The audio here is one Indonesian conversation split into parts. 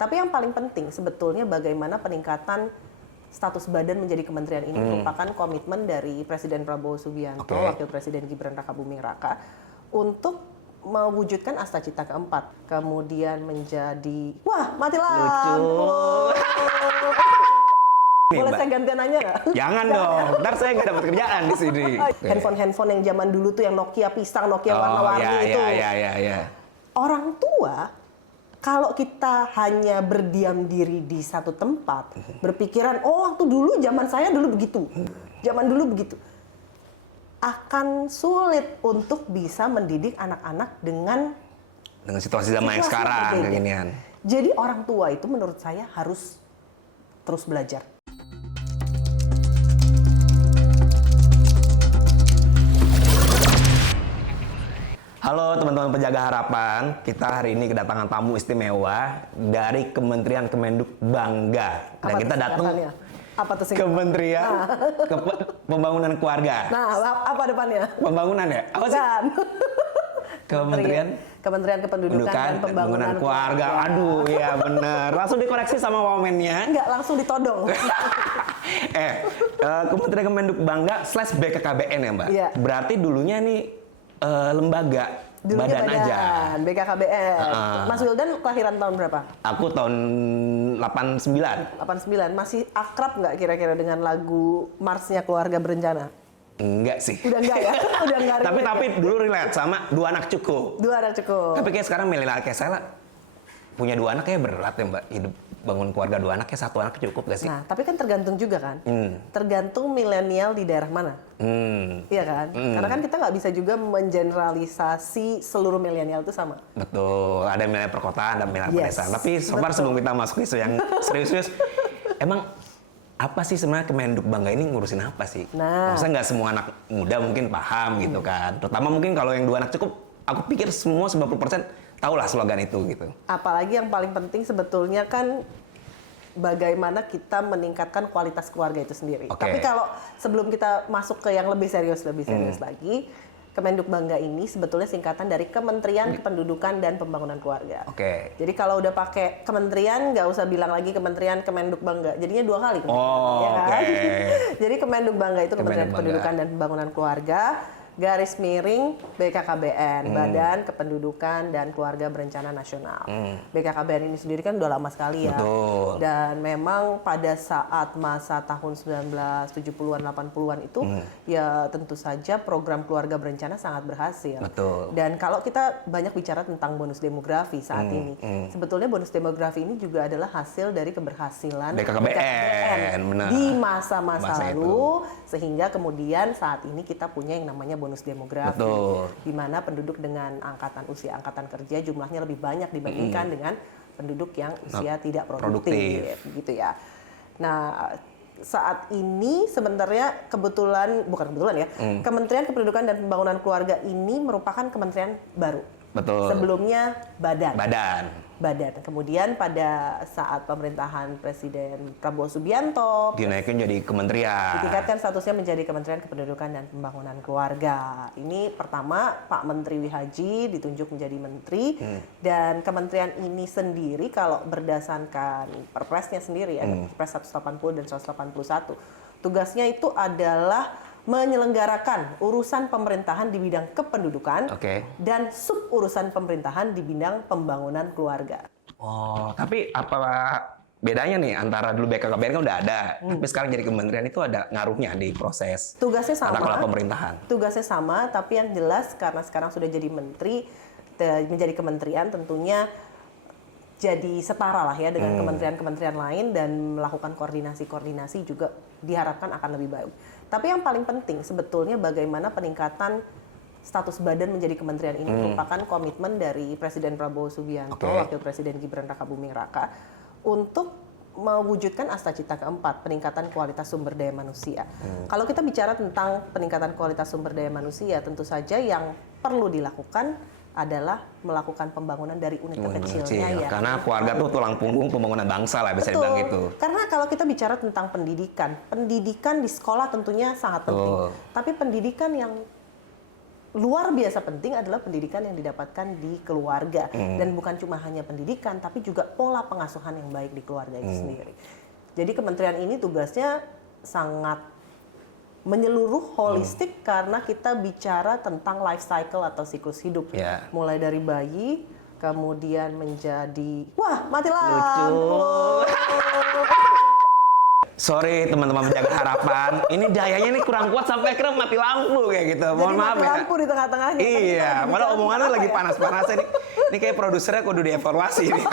Tapi yang paling penting sebetulnya bagaimana peningkatan status badan menjadi kementerian ini merupakan komitmen dari Presiden Prabowo Subianto, Wakil Presiden Gibran Rakabuming Raka untuk mewujudkan Asta Cita keempat. Kemudian menjadi, wah mati lampu. Boleh saya gantian nanya nggak? Jangan dong, ntar saya nggak dapat kerjaan di sini. Handphone yang zaman dulu tuh yang Nokia pisang, Nokia warna-warni itu. Iya. Orang tua, kalau kita hanya berdiam diri di satu tempat, berpikiran, oh waktu dulu zaman saya dulu begitu, zaman dulu begitu, akan sulit untuk bisa mendidik anak-anak dengan situasi zaman yang sekarang kekinian. Jadi orang tua itu menurut saya harus terus belajar. Halo teman-teman penjaga harapan, kita hari ini kedatangan tamu istimewa dari Kementerian Kemenduk Bangga. Dan kita datang Kementerian Pembangunan Keluarga. Nah, apa depannya? Pembangunan ya? Apa sih? Kementerian Kependudukan dan Pembangunan Keluarga. Aduh, ya bener. Langsung dikoreksi sama wamennya. Enggak, langsung ditodong. Kementerian Kemenduk Bangga / BKKBN ya Mbak? Iya. Berarti dulunya nih lembaga, dulunya badan aja. BKKBN. Mas Wildan kelahiran tahun berapa? Aku tahun 89. 89. Masih akrab nggak kira-kira dengan lagu Marsnya Keluarga Berencana? Enggak sih. Udah enggak ya? Udah enggak. Tapi dulu relate sama Dua Anak Cukup. Dua Anak Cukup. Tapi kayak sekarang milenial kayak saya punya 2 anak kayak berat ya Mbak. Hidup bangun keluarga 2 anak kayak 1 anak cukup gak sih? Nah, tapi kan tergantung juga kan. Tergantung milenial di daerah mana. Iya kan? Karena kan kita nggak bisa juga mengeneralisasi seluruh milenial itu sama. Betul. Ada milenial perkotaan, ada milenial pedesaan. Tapi sebentar sebelum kita masuk isu yang serius-serius, emang apa sih sebenarnya Kemenduk Bangga ini ngurusin apa sih? Nah, maksudnya nggak semua anak muda mungkin paham gitu kan. Terutama mungkin kalau yang 2 anak cukup, aku pikir semua 90% tahulah slogan itu gitu. Apalagi yang paling penting sebetulnya kan bagaimana kita meningkatkan kualitas keluarga itu sendiri. Tapi kalau sebelum kita masuk ke yang lebih serius lagi, Kemenduk Bangga ini sebetulnya singkatan dari Kementerian Kependudukan dan Pembangunan Keluarga. Jadi kalau udah pakai kementerian, nggak usah bilang lagi Kementerian Kemenduk Bangga. Jadinya 2 kali. Ya kan? Jadi Kemenduk Bangga itu Kementerian Kependudukan dan Pembangunan Keluarga, garis miring BKKBN, Badan Kependudukan dan Keluarga Berencana Nasional. BKKBN ini sendiri kan udah lama sekali ya. Betul. Dan memang pada saat masa tahun 1970-an, 80-an itu ya tentu saja program keluarga berencana sangat berhasil. Betul. Dan kalau kita banyak bicara tentang bonus demografi saat ini, sebetulnya bonus demografi ini juga adalah hasil dari keberhasilan BKKBN di masa-masa lalu, sehingga kemudian saat ini kita punya yang namanya bonus demografi, di mana penduduk dengan usia angkatan kerja jumlahnya lebih banyak dibandingkan dengan penduduk yang usia tidak produktif, gitu ya. Nah, saat ini sebenarnya Kementerian Kependudukan dan Pembangunan Keluarga ini merupakan kementerian baru. Betul. Sebelumnya badan. Kemudian pada saat pemerintahan Presiden Prabowo Subianto dinaikin jadi kementerian. Ditingkatkan statusnya menjadi Kementerian Kependudukan dan Pembangunan Keluarga. Ini pertama Pak Menteri Wihaji ditunjuk menjadi menteri, dan kementerian ini sendiri kalau berdasarkan Perpresnya sendiri ya, Perpres 180 dan 181, tugasnya itu adalah menyelenggarakan urusan pemerintahan di bidang kependudukan dan sub urusan pemerintahan di bidang pembangunan keluarga. Oh, tapi apa bedanya nih antara dulu BKKBN kan udah ada, tapi sekarang jadi kementerian itu ada ngaruhnya di proses tugasnya sama, tata kelola pemerintahan? Tugasnya sama, tapi yang jelas karena sekarang sudah jadi menteri, menjadi kementerian tentunya jadi setara lah ya dengan kementerian-kementerian lain, dan melakukan koordinasi-koordinasi juga diharapkan akan lebih baik. Tapi yang paling penting sebetulnya bagaimana peningkatan status badan menjadi kementerian ini merupakan komitmen dari Presiden Prabowo Subianto, Wakil Presiden Gibran Rakabuming Raka untuk mewujudkan Asta Cita keempat, peningkatan kualitas sumber daya manusia. Kalau kita bicara tentang peningkatan kualitas sumber daya manusia, tentu saja yang perlu dilakukan adalah melakukan pembangunan dari unit terkecilnya ya. Karena keluarga tuh tulang punggung pembangunan bangsa lah, bisa dibilang gitu. Karena kalau kita bicara tentang pendidikan di sekolah tentunya sangat penting. Tapi pendidikan yang luar biasa penting adalah pendidikan yang didapatkan di keluarga. Dan bukan cuma hanya pendidikan, tapi juga pola pengasuhan yang baik di keluarga itu sendiri. Jadi kementerian ini tugasnya sangat menyeluruh, holistik, karena kita bicara tentang life cycle atau siklus hidup. Mulai dari bayi, kemudian menjadi, wah mati lampu. Sorry teman-teman penjaga harapan, ini dayanya ini kurang kuat sampai akhirnya mati lampu kayak gitu. Mohon maaf mati ya. lampu di tengah-tengahnya. Iya, malah omongannya lagi panas-panasnya nih. Ini kayak produsernya kudu dievaluasi nih.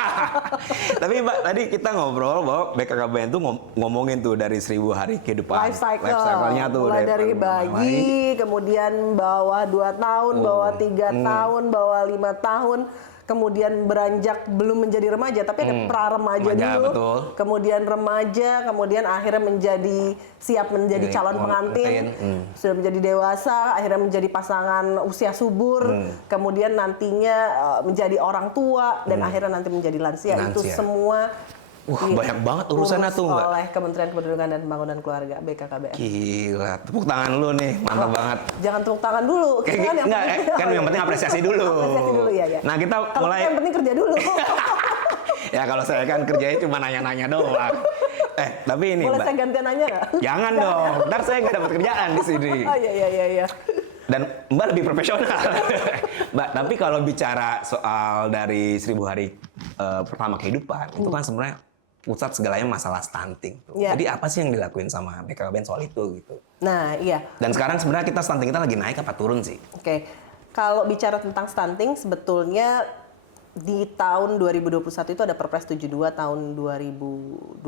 Tapi Mbak, tadi kita ngobrol bahwa BKKBN tuh ngomongin tuh dari 1000 hari kehidupan. Life cycle-nya tuh. Mulai dari bayi, kemudian bawah 2 tahun, bawah 3 tahun, bawah 5 tahun. Kemudian beranjak belum menjadi remaja, tapi ada pra-remaja dulu. Betul. Kemudian remaja, kemudian akhirnya siap menjadi calon pengantin. Sudah menjadi dewasa, akhirnya menjadi pasangan usia subur. Kemudian nantinya menjadi orang tua, dan akhirnya nanti menjadi lansia. Itu semua banyak banget urusannya tuh, Mbak. oleh Kementerian Kependudukan dan Pembangunan Keluarga, BKKBN. Gila, tepuk tangan lu nih, mantap banget. Jangan tepuk tangan dulu. Kan yang penting apresiasi dulu. Apresiasi dulu ya. Nah, kita kalau mulai. yang penting kerja dulu. Ya kalau saya kan kerjanya cuma nanya-nanya doang. Tapi ini Boleh Mbak. saya gantian nanya nggak? Jangan dong, ntar saya nggak dapat kerjaan di sini. Oh iya. Dan Mbak lebih profesional. Mbak, tapi kalau bicara soal dari 1000 hari pertama kehidupan, itu kan sebenarnya pusat segalanya masalah stunting. Jadi apa sih yang dilakuin sama BKKBN soal itu gitu? Nah iya. Dan sekarang sebenarnya stunting kita lagi naik apa turun sih? Oke. Kalau bicara tentang stunting, sebetulnya di tahun 2021 itu ada Perpres 72 tahun 2021.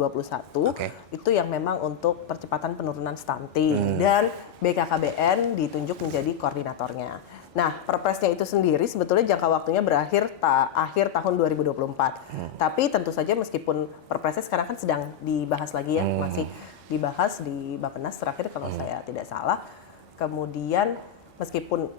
Itu yang memang untuk percepatan penurunan stunting. Dan BKKBN ditunjuk menjadi koordinatornya. Nah, Perpresnya itu sendiri sebetulnya jangka waktunya berakhir akhir tahun 2024. Tapi tentu saja meskipun Perpresnya sekarang kan sedang dibahas lagi ya, masih dibahas di Bappenas terakhir kalau saya tidak salah. Kemudian meskipun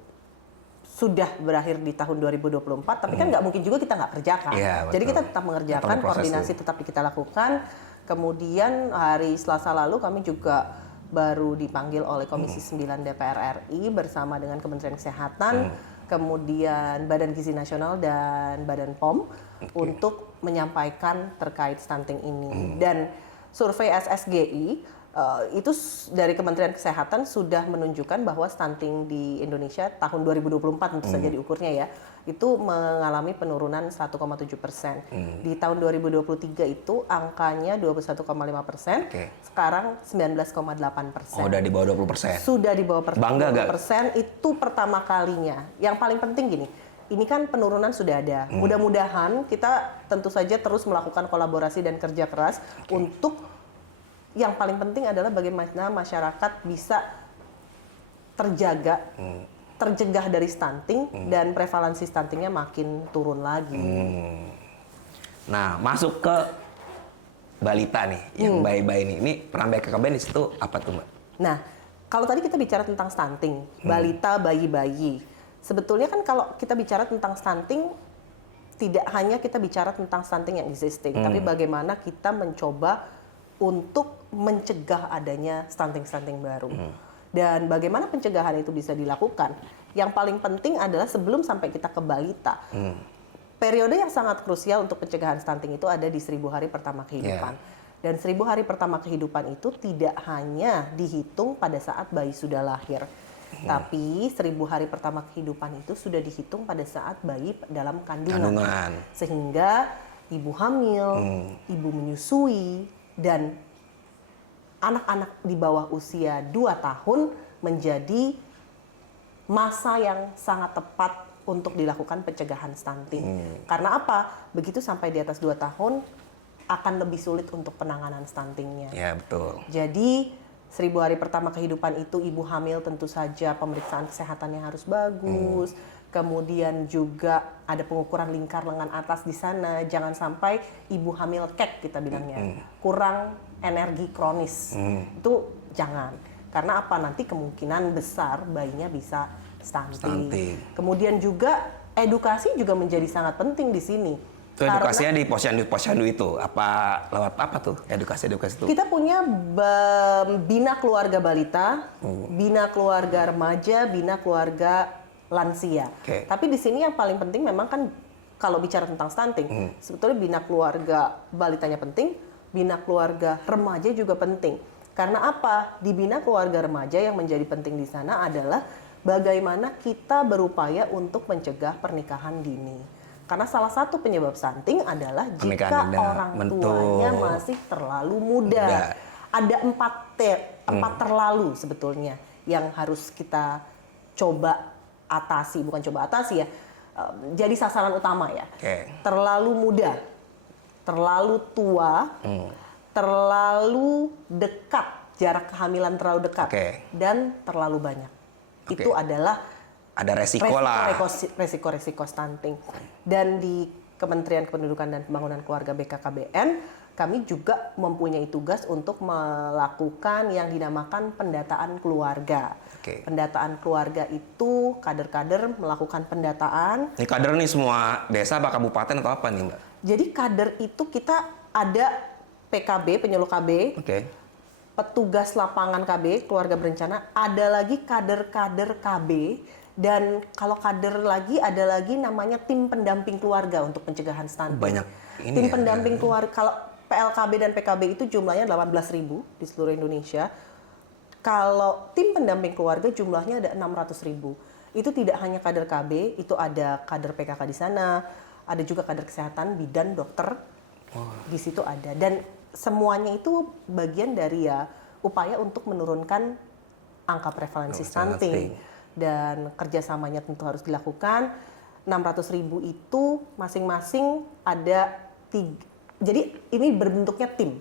sudah berakhir di tahun 2024, tapi kan nggak mungkin juga kita nggak kerjakan. Jadi kita tetap mengerjakan, koordinasi tetap kita lakukan. Kemudian hari Selasa lalu kami juga baru dipanggil oleh Komisi 9 DPR RI bersama dengan Kementerian Kesehatan, kemudian Badan Gizi Nasional dan Badan POM untuk menyampaikan terkait stunting ini. Dan survei SSGI itu dari Kementerian Kesehatan sudah menunjukkan bahwa stunting di Indonesia tahun 2024 tentu saja diukurnya ya, itu mengalami penurunan 1,7%. Di tahun 2023 itu angkanya 21,5%, sekarang 19,8%. Udah di bawah 20%. Sudah di bawah Bangga 20%, itu pertama kalinya. Yang paling penting gini, ini kan penurunan sudah ada. Mudah-mudahan kita tentu saja terus melakukan kolaborasi dan kerja keras untuk yang paling penting adalah bagaimana masyarakat bisa tercegah dari stunting dan prevalensi stuntingnya makin turun lagi. Nah, masuk ke balita nih, yang bayi-bayi nih. Ini peran BKKBN di situ apa tuh, Mbak? Nah, kalau tadi kita bicara tentang stunting, balita, bayi-bayi. Sebetulnya kan kalau kita bicara tentang stunting, tidak hanya kita bicara tentang stunting yang existing, tapi bagaimana kita mencoba untuk mencegah adanya stunting-stunting baru. Dan bagaimana pencegahan itu bisa dilakukan? Yang paling penting adalah sebelum sampai kita ke balita. Periode yang sangat krusial untuk pencegahan stunting itu ada di 1000 hari pertama kehidupan. Dan 1000 hari pertama kehidupan itu tidak hanya dihitung pada saat bayi sudah lahir. Tapi 1000 hari pertama kehidupan itu sudah dihitung pada saat bayi dalam kandungan. Sehingga ibu hamil, ibu menyusui, dan anak-anak di bawah usia 2 tahun menjadi masa yang sangat tepat untuk dilakukan pencegahan stunting. Karena apa? Begitu sampai di atas 2 tahun akan lebih sulit untuk penanganan stuntingnya. Ya, betul. Jadi 1000 hari pertama kehidupan itu ibu hamil tentu saja pemeriksaan kesehatannya harus bagus. Kemudian juga ada pengukuran lingkar lengan atas di sana. Jangan sampai ibu hamil kek kita bilangnya. Kurang energi kronis. Itu jangan. Karena apa? Nanti kemungkinan besar bayinya bisa stunting. Kemudian juga edukasi juga menjadi sangat penting di sini. Itu edukasinya di posyandu itu apa lewat apa tuh edukasi itu? Kita punya bina keluarga balita, bina keluarga remaja, bina keluarga lansia. Tapi di sini yang paling penting memang kan kalau bicara tentang stunting, sebetulnya bina keluarga balitanya penting, bina keluarga remaja juga penting. Karena apa? Di bina keluarga remaja yang menjadi penting di sana adalah bagaimana kita berupaya untuk mencegah pernikahan dini. Karena salah satu penyebab stunting adalah jika orang tuanya masih terlalu muda. Ada empat terlalu sebetulnya yang harus kita coba atasi, bukan coba atasi ya, jadi sasaran utama ya. Terlalu muda, terlalu tua, terlalu dekat, jarak kehamilan terlalu dekat, dan terlalu banyak. Itu adalah ada resiko stunting. Dan di Kementerian Kependudukan dan Pembangunan Keluarga BKKBN, kami juga mempunyai tugas untuk melakukan yang dinamakan pendataan keluarga. Pendataan keluarga itu kader-kader melakukan pendataan. Ini kader nih semua desa, apa kabupaten atau apa nih Mbak? Jadi kader itu kita ada PKB, penyuluh KB, petugas lapangan KB, keluarga berencana, ada lagi kader-kader KB, dan kalau kader lagi ada lagi namanya tim pendamping keluarga untuk pencegahan stunting. Banyak ini tim ya, pendamping keluarga, kalau PLKB dan PKB itu jumlahnya 18.000 di seluruh Indonesia. Kalau tim pendamping keluarga jumlahnya ada 600.000. Itu tidak hanya kader KB, itu ada kader PKK di sana, ada juga kader kesehatan, bidan, dokter. Di situ ada. Dan semuanya itu bagian dari ya upaya untuk menurunkan angka prevalensi stunting. Dan kerjasamanya tentu harus dilakukan. 600.000 itu masing-masing ada 3. Jadi ini berbentuknya tim.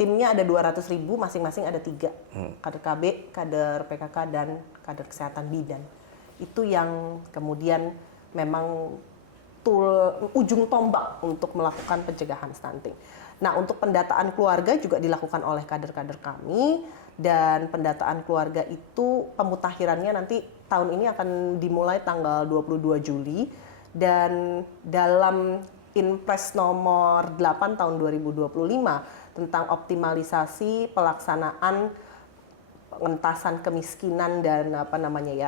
Timnya ada 200.000, masing-masing ada 3. Kader KB, kader PKK, dan kader kesehatan bidan. Itu yang kemudian memang ujung tombak untuk melakukan pencegahan stunting. Nah, untuk pendataan keluarga juga dilakukan oleh kader-kader kami, dan pendataan keluarga itu pemutakhirannya nanti tahun ini akan dimulai tanggal 22 Juli, dan dalam Inpres nomor 8 tahun 2025 tentang optimalisasi pelaksanaan pengentasan kemiskinan dan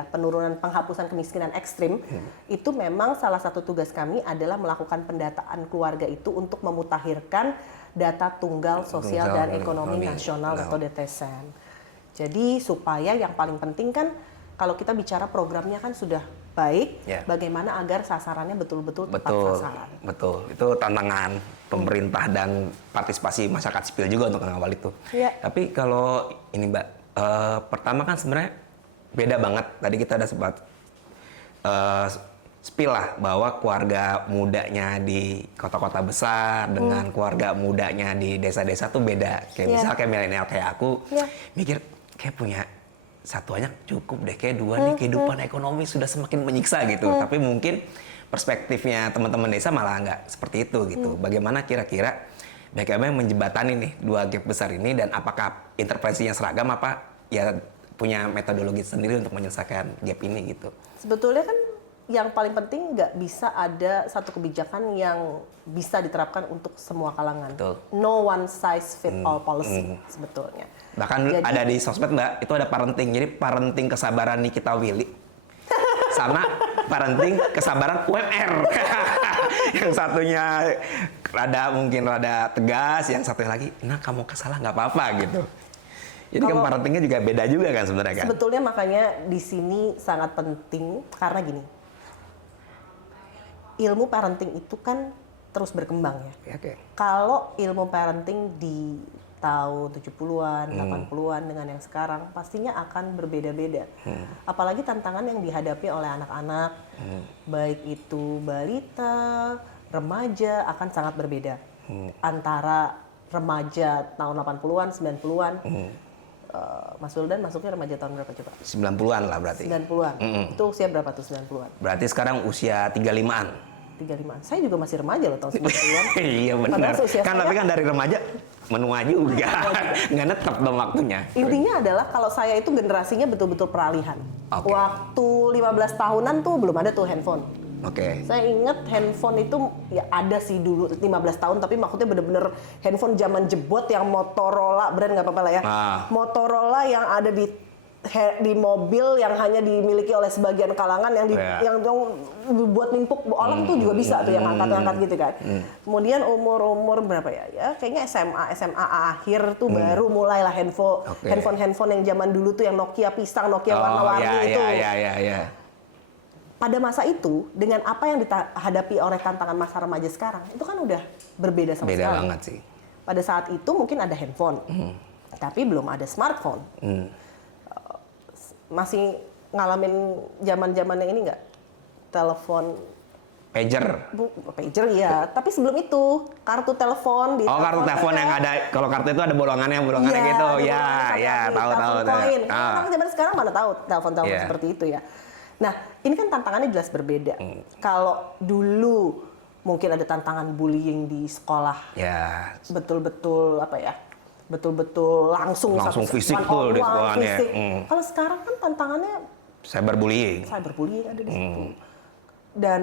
penurunan penghapusan kemiskinan ekstrim, itu memang salah satu tugas kami adalah melakukan pendataan keluarga itu untuk memutakhirkan data tunggal sosial dan ekonomi nasional atau DTSN. Jadi supaya yang paling penting kan kalau kita bicara programnya kan sudah baik, bagaimana agar sasarannya betul-betul tepat sasaran. Betul, itu tantangan pemerintah dan partisipasi masyarakat sipil juga untuk mengawal itu. Tapi kalau ini Mbak, pertama kan sebenarnya beda banget. Tadi kita ada sempat spill lah bahwa keluarga mudanya di kota-kota besar dengan keluarga mudanya di desa-desa tuh beda. Kayak misal kayak milenial kayak aku mikir kayak punya satu aja cukup deh, kayak 2 nih kehidupan ekonomi sudah semakin menyiksa gitu. Tapi mungkin perspektifnya teman-teman desa malah nggak seperti itu gitu. Bagaimana kira-kira BKB yang menjembatani nih 2 gap besar ini, dan apakah intervensinya seragam apa ya punya metodologi sendiri untuk menyelesaikan gap ini gitu? Sebetulnya kan yang paling penting nggak bisa ada satu kebijakan yang bisa diterapkan untuk semua kalangan. No one size fit all policy sebetulnya. Bahkan ada di sosmed Mbak, itu ada parenting. Jadi parenting kesabaran Nikita Willy sama parenting kesabaran UMR. Yang satunya mungkin rada tegas, yang satunya lagi, nah kamu kesalah nggak apa-apa gitu. Jadi kan parentingnya juga beda juga kan sebenarnya kan. Sebetulnya makanya di sini sangat penting karena gini. Ilmu parenting itu kan terus berkembang ya. Kalau ilmu parenting di tahun 70-an, 80-an dengan yang sekarang pastinya akan berbeda-beda. Apalagi tantangan yang dihadapi oleh anak-anak, baik itu balita, remaja akan sangat berbeda. Antara remaja tahun 80-an, 90-an, Mas Wildan masuknya remaja tahun berapa coba? 90-an lah berarti. 90-an. Itu usia berapa tuh 90-an? Berarti sekarang usia 35-an. 35. Saya juga masih remaja loh tahun 90-an. Iya benar. Kan tapi kan dari remaja menua juga. Nggak netep dong waktunya. Intinya adalah kalau saya itu generasinya betul-betul peralihan. Waktu 15 tahunan tuh belum ada tuh handphone. Saya ingat handphone itu ya ada sih dulu 15 tahun, tapi maksudnya bener-bener handphone zaman jebot yang Motorola, brand nggak apa-apa lah ya. Motorola yang ada di di mobil yang hanya dimiliki oleh sebagian kalangan yang buat nimpuk orang tuh juga bisa tuh yang angkat-angkat gitu kan. Kemudian umur berapa ya? Ya kayaknya SMA akhir tuh baru mulailah handphone yang zaman dulu tuh yang Nokia pisang, Nokia warna-warni itu. Iya. Pada masa itu dengan apa yang dihadapi oleh tantangan masa remaja sekarang itu kan udah berbeda sama sekali. Beda banget sih. Pada saat itu mungkin ada handphone, tapi belum ada smartphone. Masih ngalamin zaman-zamannya ini nggak? Telepon pager ya, tapi sebelum itu kartu telepon di kartu telepon yang ada, kalau kartu itu ada bolongannya gitu. Tahu. Orang zaman sekarang mana tahu telepon seperti itu ya. Nah, ini kan tantangannya jelas berbeda. Kalau dulu mungkin ada tantangan bullying di sekolah. Ya. Betul-betul langsung fisikal di sekolahnya. Kalau sekarang kan tantangannya cyberbullying ada di situ. Dan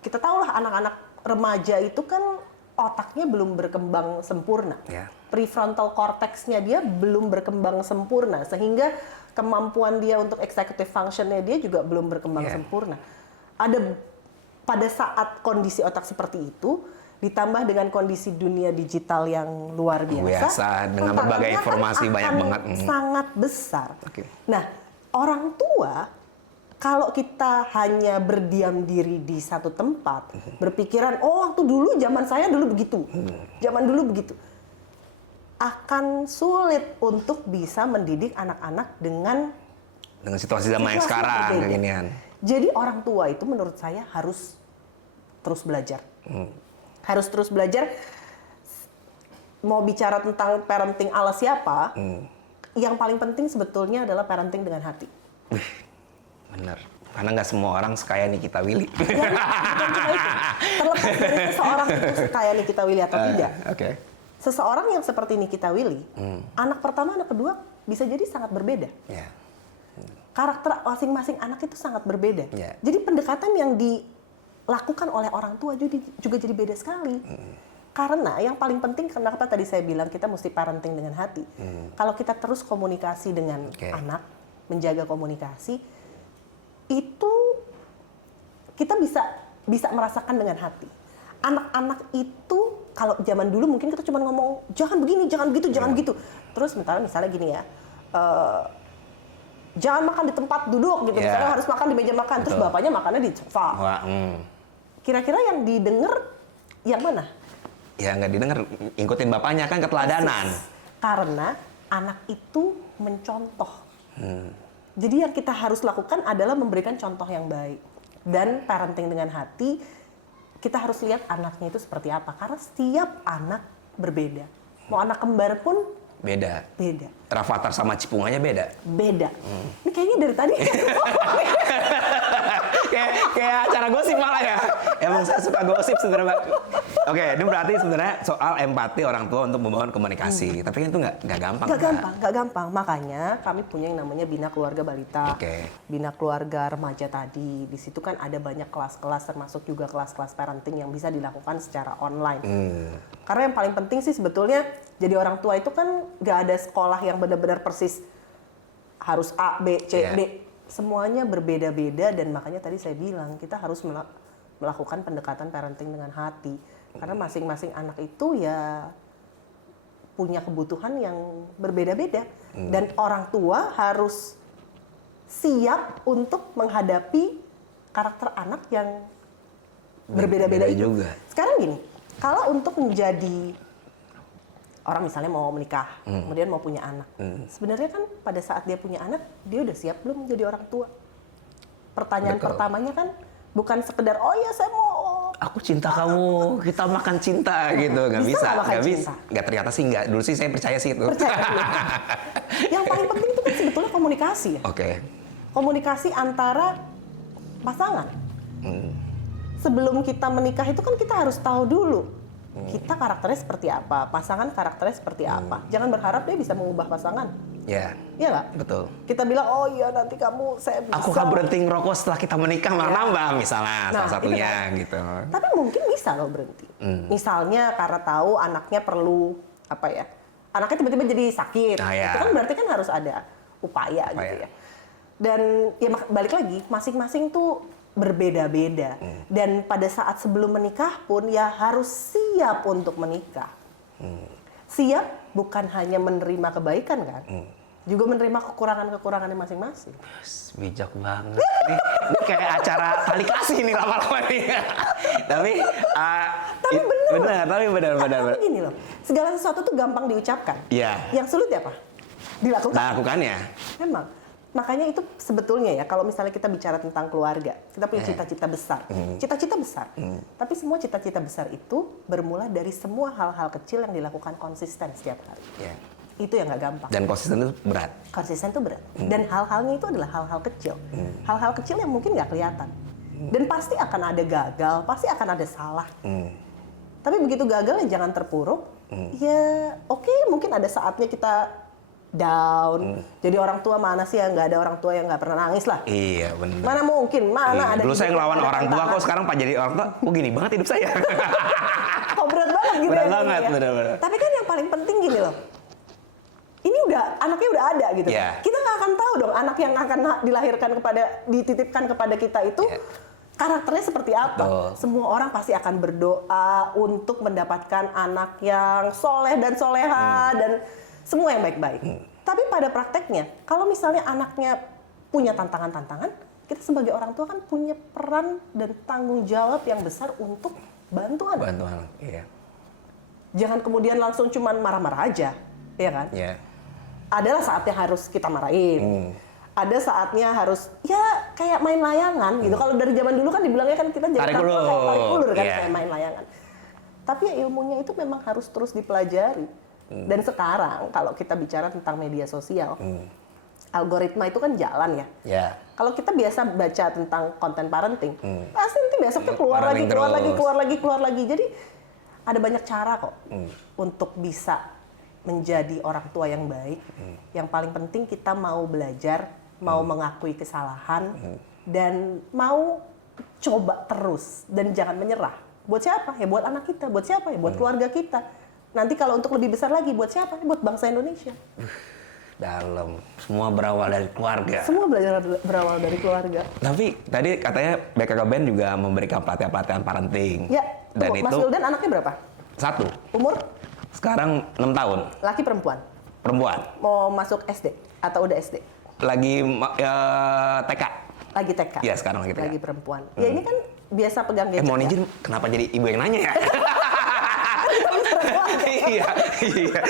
kita tahu lah anak-anak remaja itu kan otaknya belum berkembang sempurna. Prefrontal cortex-nya dia belum berkembang sempurna sehingga kemampuan dia untuk executive function-nya dia juga belum berkembang sempurna. Pada saat kondisi otak seperti itu ditambah dengan kondisi dunia digital yang luar biasa dengan berbagai informasi banyak banget, sangat besar. Nah, orang tua kalau kita hanya berdiam diri di satu tempat, berpikiran waktu dulu zaman saya dulu begitu, zaman dulu begitu, akan sulit untuk bisa mendidik anak-anak dengan situasi zaman yang sekarang kekinian. Jadi orang tua itu menurut saya harus terus belajar. Harus terus belajar. Mau bicara tentang parenting ala siapa, yang paling penting sebetulnya adalah parenting dengan hati. Bener. Karena nggak semua orang sekaya Nikita Willy. Terlepas dari seseorang itu sekaya Nikita Willy atau tidak. Seseorang yang seperti Nikita Willy, anak pertama, anak kedua bisa jadi sangat berbeda. Karakter masing-masing anak itu sangat berbeda. Jadi pendekatan yang dilakukan oleh orang tua juga jadi beda sekali. Karena yang paling penting, kenapa tadi saya bilang kita mesti parenting dengan hati. Kalau kita terus komunikasi dengan anak, menjaga komunikasi, itu kita bisa merasakan dengan hati. Anak-anak itu kalau zaman dulu mungkin kita cuma ngomong jangan begini, jangan begitu, jangan gitu. Terus misalnya gini ya, jangan makan di tempat duduk gitu. Misalnya harus makan di meja makan, terus bapaknya makannya di sofa. Kira-kira yang didengar yang mana? Ya nggak didengar, ikutin bapaknya kan keteladanan. Karena anak itu mencontoh. Jadi yang kita harus lakukan adalah memberikan contoh yang baik. Dan parenting dengan hati, kita harus lihat anaknya itu seperti apa. Karena setiap anak berbeda. Mau anak kembar pun beda. Rafathar sama Cipungannya beda. Ini kayaknya dari tadi. kayak acara gosip malah ya. Emang saya suka gosip sebenarnya. Oke, ini berarti sebenarnya soal empati orang tua untuk membangun komunikasi. Tapi kan itu nggak gampang. Nggak gampang. Makanya kami punya yang namanya Bina Keluarga Balita, Bina Keluarga Remaja tadi. Di situ kan ada banyak kelas-kelas, termasuk juga kelas-kelas parenting yang bisa dilakukan secara online. Karena yang paling penting sih sebetulnya jadi orang tua itu kan nggak ada sekolah yang benar-benar persis harus A, B, C, D. Semuanya berbeda-beda dan makanya tadi saya bilang kita harus melakukan pendekatan parenting dengan hati. Karena masing-masing anak itu ya punya kebutuhan yang berbeda-beda. Dan orang tua harus siap untuk menghadapi karakter anak yang berbeda-beda itu. Juga. Sekarang gini, kalau untuk menjadi orang misalnya mau menikah, kemudian mau punya anak. Sebenarnya kan pada saat dia punya anak, dia udah siap belum menjadi orang tua? Pertanyaan pertamanya kan bukan sekedar, oh ya saya mau... Aku cinta kamu, kita makan cinta gitu. Nggak bisa. Nggak, ternyata sih nggak. Dulu sih saya percaya sih itu. Yang paling penting itu kan sebetulnya komunikasi ya. Komunikasi antara pasangan. Sebelum kita menikah itu kan kita harus tahu dulu kita karakternya seperti apa, pasangan karakternya seperti apa. Jangan berharap dia bisa mengubah pasangan. Iya nggak? Betul. Kita bilang, oh iya nanti saya bisa. Aku kan berhenti ngerokok setelah kita menikah, malah nambah misalnya salah satunya gitu. Tapi mungkin bisa loh berhenti. Misalnya karena tahu anaknya perlu anaknya tiba-tiba jadi sakit. Itu kan berarti kan harus ada upaya gitu ya. Dan ya balik lagi, masing-masing tuh berbeda-beda. Dan pada saat sebelum menikah pun ya harus siap untuk menikah. Siap bukan hanya menerima kebaikan kan, juga menerima kekurangan-kekurangannya masing-masing. Bijak banget. Ini kayak acara tali kasih nih lama-lama nih. Tapi benar. Tapi gini loh, segala sesuatu tuh gampang diucapkan. Iya. Yang sulit apa? Dilakukan. Lakukannya. Memang. Makanya itu sebetulnya ya, kalau misalnya kita bicara tentang keluarga, kita punya cita-cita besar. Cita-cita besar. Tapi semua cita-cita besar itu bermula dari semua hal-hal kecil yang dilakukan konsisten setiap hari. Yeah. Itu yang nggak gampang. Dan konsisten itu berat. Konsisten itu berat. Dan hal-halnya itu adalah hal-hal kecil. Hal-hal kecil yang mungkin nggak kelihatan. Dan pasti akan ada gagal, pasti akan ada salah. Tapi begitu gagal ya jangan terpuruk. Ya oke, mungkin ada saatnya kita down. Jadi orang tua mana sih yang nggak ada orang tua yang nggak pernah nangis lah. Iya benar. Mana mungkin, mana ada. Dulu saya ngelawan orang tua kok, sekarang Pak jadi orang tua, kok gini banget hidup saya. Kok berat banget gitu berat ya. Banget, ya. benar. Tapi kan yang paling penting gini loh. Ini anaknya udah ada gitu. Yeah. Kita nggak akan tahu dong anak yang akan dititipkan kepada kita itu karakternya seperti apa. Betul. Semua orang pasti akan berdoa untuk mendapatkan anak yang soleh dan soleha dan semua yang baik-baik. Tapi pada prakteknya, kalau misalnya anaknya punya tantangan-tantangan, kita sebagai orang tua kan punya peran dan tanggung jawab yang besar untuk bantu anak. Iya. Jangan kemudian langsung cuman marah-marah aja, ya kan? Iya. Adalah saatnya harus kita marahin. Ada saatnya harus ya kayak main layangan gitu. Kalau dari zaman dulu kan dibilangnya kan kita jadi tarik ulur kan kayak main layangan. Tapi ya ilmunya itu memang harus terus dipelajari. Dan sekarang kalau kita bicara tentang media sosial, algoritma itu kan jalan ya. Yeah. Kalau kita biasa baca tentang konten parenting, pasti nanti besoknya keluar lagi. Jadi ada banyak cara kok untuk bisa menjadi orang tua yang baik. Yang paling penting kita mau belajar, mau mengakui kesalahan, dan mau coba terus dan jangan menyerah. Buat siapa? Ya buat anak kita. Buat siapa? Ya buat keluarga kita. Nanti kalau untuk lebih besar lagi, buat siapa? Buat bangsa Indonesia. Dalam. Semua berawal dari keluarga. Semua berawal dari keluarga. Tapi tadi katanya BKKBN juga memberikan pelatihan-pelatihan parenting. Ya, dan Mas itu Wildan anaknya berapa? 1. Umur? Sekarang 6 tahun. Laki perempuan? Perempuan. Mau masuk SD? Atau udah SD? Lagi TK. Lagi TK? Iya, sekarang lagi TK. Lagi perempuan. Ya ini kan biasa pegang gadget. Mohon izin, kenapa jadi ibu yang nanya ya? Iya.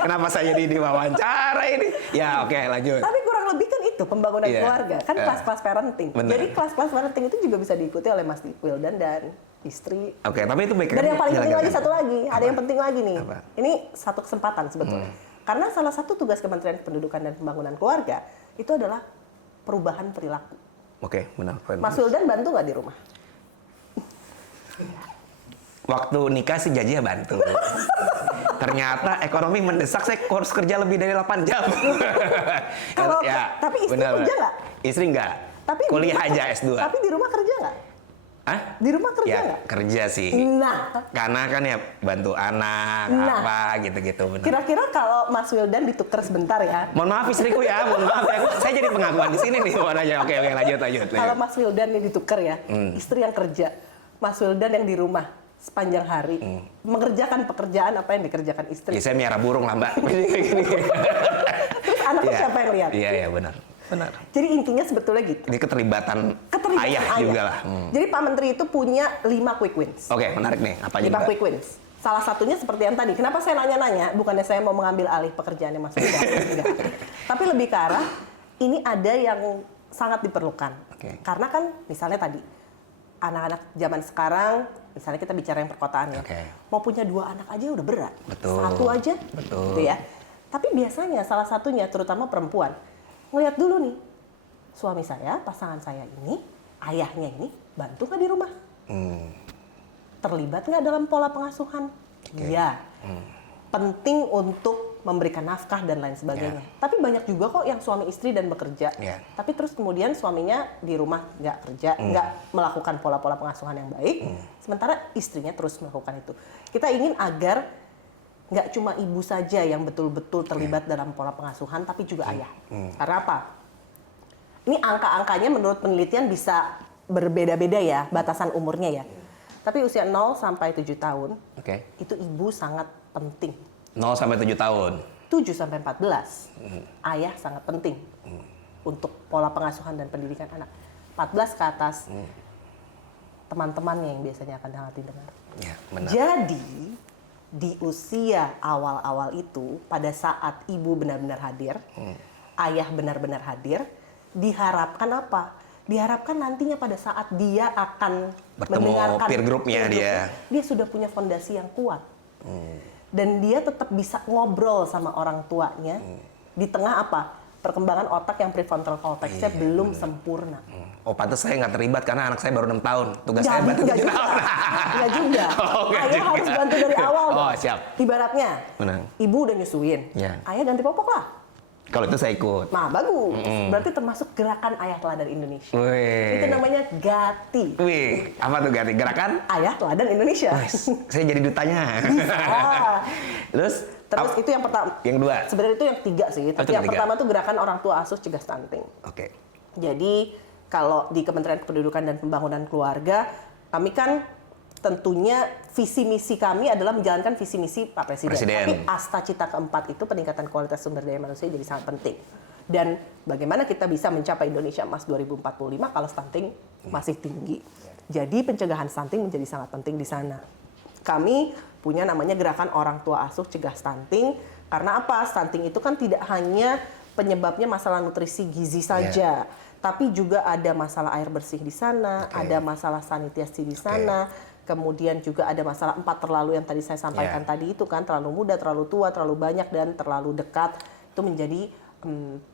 Kenapa saya jadi diwawancara ini? Ya, oke, lanjut. Tapi kurang lebih kan itu pembangunan keluarga. Kan kelas-kelas parenting. Bener. Jadi kelas-kelas parenting itu juga bisa diikuti oleh Mas Wildan dan istri. Oke, tapi itu baik. Dan yang paling penting lagi satu lagi. Ada yang penting lagi nih. Apa? Ini satu kesempatan sebetulnya. Karena salah satu tugas Kementerian Pendudukan dan Pembangunan Keluarga itu adalah perubahan perilaku. Oke, benar. Mas Wildan bantu nggak di rumah? Waktu nikah sih janjinya bantu. Ternyata ekonomi mendesak, saya harus kerja lebih dari 8 jam. Kalau tapi istri kerja nggak? Istri nggak. Tapi kuliah aja S2. Tapi di rumah kerja nggak? Hah? Di rumah kerja nggak? Kerja sih. Nah. Karena kan ya bantu anak, apa gitu-gitu. Benar. Kira-kira kalau Mas Wildan ditukar sebentar ya? Mohon maaf istriku ya, mohon maaf ya. Saya jadi pengakuan di sini nih. Oke, lanjut. Kalau Mas Wildan ini ditukar ya, istri yang kerja, Mas Wildan yang di rumah sepanjang hari, mengerjakan pekerjaan apa yang dikerjakan istri. Ya, saya miara burung lah, Mbak. Terus anaknya siapa yang lihat? Iya, benar. Jadi intinya sebetulnya gitu. Ini keterlibatan ayah juga lah. Jadi Pak Menteri itu punya 5 quick wins. Oke, menarik nih. Apa aja? 5 quick wins. Salah satunya seperti yang tadi. Kenapa saya nanya-nanya? Bukannya saya mau mengambil alih pekerjaannya Mas Wildan. Enggak. Tapi lebih ke arah, ini ada yang sangat diperlukan. Karena kan misalnya tadi, anak-anak zaman sekarang, misalnya kita bicara yang perkotaan ya, mau punya 2 anak aja udah berat. Betul. 1 aja, gitu ya. Tapi biasanya salah satunya, terutama perempuan, ngelihat dulu nih, suami saya, pasangan saya ini, ayahnya ini, bantu nggak di rumah? Terlibat nggak dalam pola pengasuhan? Iya. Penting untuk memberikan nafkah dan lain sebagainya. Tapi banyak juga kok yang suami istri dan bekerja. Tapi terus kemudian suaminya di rumah nggak kerja, nggak melakukan pola-pola pengasuhan yang baik. Sementara istrinya terus melakukan itu. Kita ingin agar nggak cuma ibu saja yang betul-betul terlibat dalam pola pengasuhan, tapi juga ayah. Karena apa? Ini angka-angkanya menurut penelitian bisa berbeda-beda ya, batasan umurnya ya. Tapi usia 0 sampai 7 tahun, itu ibu sangat penting. 0 sampai 7 tahun. 7 sampai 14, ayah sangat penting untuk pola pengasuhan dan pendidikan anak. 14 ke atas, teman-temannya yang biasanya akan hangat didengar. Ya, benar. Jadi, di usia awal-awal itu, pada saat ibu benar-benar hadir, ayah benar-benar hadir, diharapkan apa? Diharapkan nantinya pada saat dia akan bertemu mendengarkan peer group-nya dia sudah punya fondasi yang kuat. Dan dia tetap bisa ngobrol sama orang tuanya di tengah apa? Perkembangan otak yang prefrontal cortex-nya belum sempurna. Oh, pantas saya nggak terlibat karena anak saya baru 6 tahun. Tugas saya bantu Nggak 7 juga. tahun. Nggak juga. Nggak Ayah juga. harus bantu dari awal. Oh, dong. siap. Ibaratnya, Benar. ibu udah nyusuin. Ya. Ayah ganti popok lah. Kalau itu saya ikut. Nah, bagus. Berarti termasuk gerakan Ayah Teladan Indonesia. Wih. Itu namanya GATI. Wih, apa tuh ganti gerakan? Ayah Teladan Indonesia. Saya jadi dutanya. Bisa. Terus itu yang pertama. Yang kedua. Sebenarnya itu yang ketiga sih. Tapi itu yang ketiga. pertama tuh gerakan orang tua asuh cegah stunting. Oke. Jadi kalau di Kementerian Kependudukan dan Pembangunan Keluarga, kami kan tentunya visi misi kami adalah menjalankan visi misi Pak Presiden. Tapi asta cita keempat itu peningkatan kualitas sumber daya manusia jadi sangat penting. Dan bagaimana kita bisa mencapai Indonesia Emas 2045 kalau stunting masih tinggi. Jadi pencegahan stunting menjadi sangat penting di sana. Kami punya namanya gerakan orang tua asuh cegah stunting. Karena apa? Stunting itu kan tidak hanya penyebabnya masalah nutrisi gizi saja. Tapi juga ada masalah air bersih di sana, ada masalah sanitasi di sana, kemudian juga ada masalah 4 terlalu yang tadi saya sampaikan tadi itu kan, terlalu muda, terlalu tua, terlalu banyak, dan terlalu dekat. Itu menjadi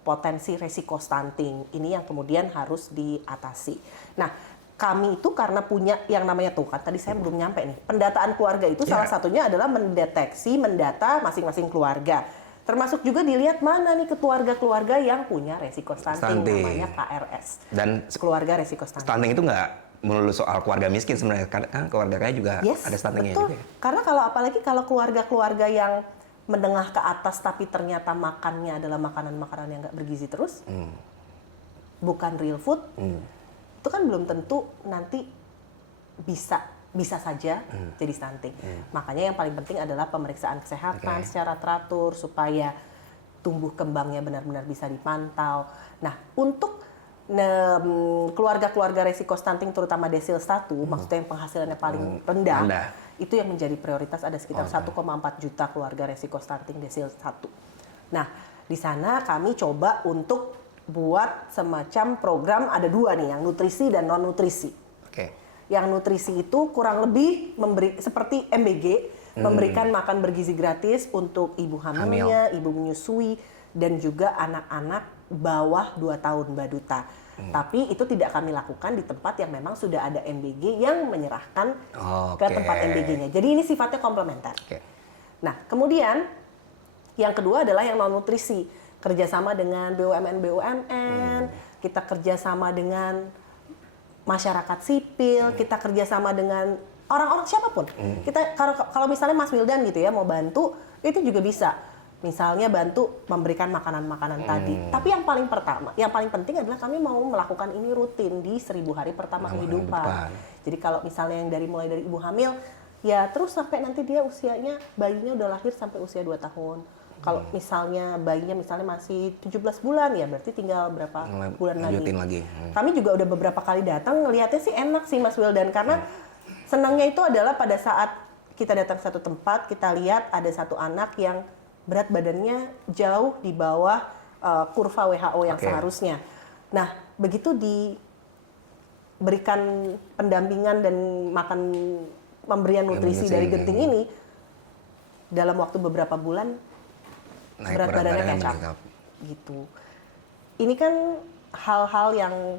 potensi resiko stunting. Ini yang kemudian harus diatasi. Nah, kami itu karena punya yang namanya tuh kan, tadi saya belum nyampe nih, pendataan keluarga itu salah satunya adalah mendeteksi, mendata masing-masing keluarga. Termasuk juga dilihat mana nih keluarga-keluarga yang punya resiko stunting, namanya KRS. Dan keluarga resiko stunting. Stunting itu nggak melulu soal keluarga miskin sebenarnya, kan keluarga kaya juga ada stuntingnya. Betul. Karena apalagi kalau keluarga-keluarga yang menengah ke atas tapi ternyata makannya adalah makanan-makanan yang nggak bergizi terus, bukan real food, itu kan belum tentu nanti bisa saja jadi stunting. Makanya yang paling penting adalah pemeriksaan kesehatan secara teratur supaya tumbuh kembangnya benar-benar bisa dipantau. Nah, untuk keluarga-keluarga resiko stunting terutama desil 1, maksudnya yang penghasilannya paling rendah, itu yang menjadi prioritas. Ada sekitar 1,4 juta keluarga resiko stunting desil 1. Nah, di sana kami coba untuk buat semacam program, ada 2 nih, yang nutrisi dan non nutrisi. Yang nutrisi itu kurang lebih seperti MBG, memberikan makan bergizi gratis untuk ibu hamilnya, ibu menyusui, dan juga anak-anak bawah 2 tahun baduta. Tapi itu tidak kami lakukan di tempat yang memang sudah ada MBG yang menyerahkan ke tempat MBG-nya. Jadi ini sifatnya komplementer. Nah, kemudian yang kedua adalah yang non nutrisi, kerjasama dengan BUMN, kita kerjasama dengan masyarakat sipil, kita kerjasama dengan orang-orang siapapun. Kita kalau misalnya Mas Wildan gitu ya mau bantu, itu juga bisa. Misalnya bantu memberikan makanan-makanan tadi. Tapi yang paling penting adalah kami mau melakukan ini rutin di 1000 hari pertama kehidupan. Jadi kalau misalnya yang mulai dari ibu hamil, ya terus sampai nanti dia usianya, bayinya udah lahir sampai usia 2 tahun. Kalau misalnya bayinya masih 17 bulan, ya berarti tinggal berapa bulan lagi. Kami juga udah beberapa kali datang, ngelihatnya sih enak sih Mas Wildan, karena senangnya itu adalah pada saat kita datang ke satu tempat, kita lihat ada satu anak yang berat badannya jauh di bawah kurva WHO yang seharusnya. Nah, begitu diberikan pendampingan dan pemberian nutrisi dari genting ini, dalam waktu beberapa bulan berat badannya catch up gitu. Ini kan hal-hal yang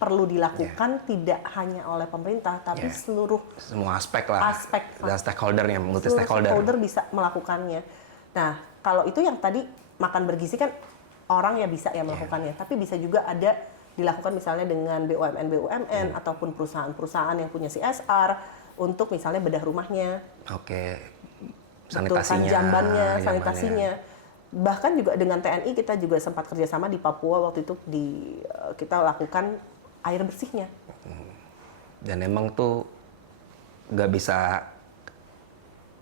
perlu dilakukan tidak hanya oleh pemerintah, tapi semua aspek lah. Dan stakeholdernya, multi stakeholder. Stakeholder bisa melakukannya. Nah, kalau itu yang tadi makan bergizi kan orang ya bisa ya melakukannya, tapi bisa juga ada dilakukan misalnya dengan BUMN ataupun perusahaan-perusahaan yang punya CSR untuk misalnya bedah rumahnya. sanitasinya, jambannya, jambannya. sanitasinya. Bahkan juga dengan TNI kita juga sempat kerjasama di Papua waktu itu kita lakukan air bersihnya. Dan emang tuh nggak bisa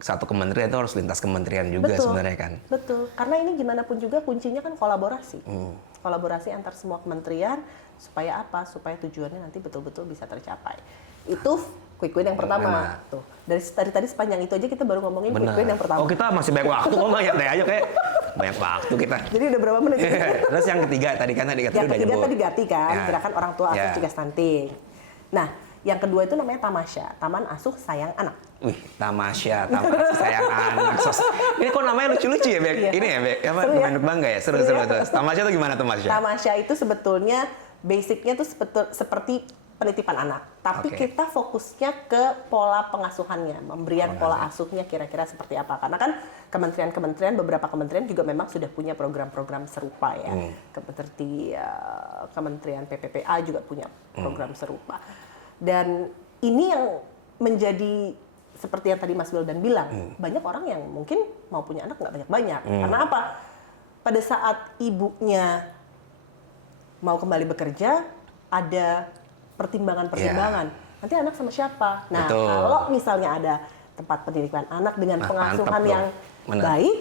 satu kementerian, itu harus lintas kementerian juga sebenarnya kan. Betul, karena ini gimana pun juga kuncinya kan kolaborasi. Kolaborasi antar semua kementerian supaya apa? Supaya tujuannya nanti betul-betul bisa tercapai. Itu quick win yang pertama. Tuh. Dari tadi sepanjang itu aja kita baru ngomongin quick win yang pertama. Oh, kita masih banyak waktu kok, Mbak. Santai aja kayak banyak waktu kita. Jadi udah berapa menit? Terus yang ketiga tadi kan yang ketiga tadi Gati kan, gerakan orang tua asuh cegah stunting. Nah, yang kedua itu namanya Tamasya, Taman Asuh Sayang Anak. Wih, Tamasya, Taman Asuh Sayang Anak. Ini kok namanya lucu-lucu ya, Bek? Ini ya, Bek? Apa, Kemenduk Bangga ya? Seru-seru tuh. Tamasya itu gimana Tamasya? Tamasya itu sebetulnya basicnya tuh seperti penitipan anak. Tapi kita fokusnya ke pola pengasuhannya, memberian pola asuhnya kira-kira seperti apa. Karena kan beberapa kementerian juga memang sudah punya program-program serupa ya. Seperti Kementerian PPPA juga punya program serupa. Dan ini yang menjadi seperti yang tadi Mas Wildan bilang, banyak orang yang mungkin mau punya anak nggak banyak-banyak. Karena apa? Pada saat ibunya mau kembali bekerja, ada pertimbangan-pertimbangan. Nanti anak sama siapa? Nah, kalau misalnya ada tempat pendidikan anak dengan pengasuhan yang baik,